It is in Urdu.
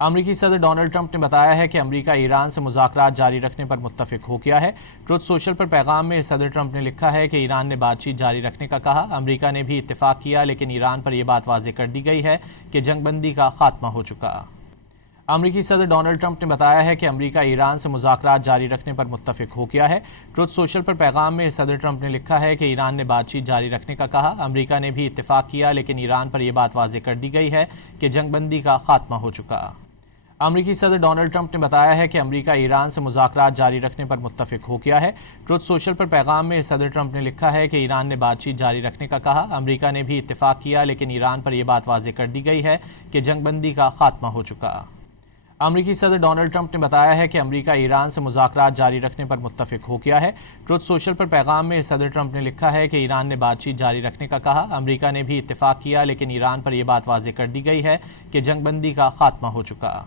امریکی صدر ڈونلڈ ٹرمپ نے بتایا ہے کہ امریکہ ایران سے مذاکرات جاری رکھنے پر متفق ہو گیا ہے۔ ٹروتھ سوشل پر پیغام میں صدر ٹرمپ نے لکھا ہے کہ ایران نے بات چیت جاری رکھنے کا کہا۔ امریکہ نے بھی اتفاق کیا، لیکن ایران پر یہ بات واضح کر دی گئی ہے کہ جنگ بندی کا خاتمہ ہو چکا۔ امریکی صدر ڈونلڈ ٹرمپ نے بتایا ہے کہ امریکہ ایران سے مذاکرات جاری رکھنے پر متفق ہو گیا ہے۔ ٹروتھ سوشل پر پیغام میں صدر ٹرمپ نے لکھا ہے کہ ایران نے بات چیت جاری رکھنے کا کہا۔ امریکہ نے بھی اتفاق کیا، لیکن ایران پر یہ بات واضح کر دی گئی ہے کہ جنگ بندی کا خاتمہ ہو چکا۔ امریکی صدر ڈونلڈ ٹرمپ نے بتایا ہے کہ امریکہ ایران سے مذاکرات جاری رکھنے پر متفق ہو گیا ہے۔ ٹروتھ سوشل پر پیغام میں صدر ٹرمپ نے لکھا ہے کہ ایران نے بات چیت جاری رکھنے کا کہا۔ امریکہ نے بھی اتفاق کیا، لیکن ایران پر یہ بات واضح کر دی گئی ہے کہ جنگ بندی کا خاتمہ ہو چکا۔ امریکی صدر ڈونلڈ ٹرمپ نے بتایا ہے کہ امریکہ ایران سے مذاکرات جاری رکھنے پر متفق ہو گیا ہے۔ ٹروتھ سوشل پر پیغام میں صدر ٹرمپ نے لکھا ہے کہ ایران نے بات چیت جاری رکھنے کا کہا۔ امریکہ نے بھی اتفاق کیا، لیکن ایران پر یہ بات واضح کر دی گئی ہے کہ جنگ بندی کا خاتمہ ہو چکا۔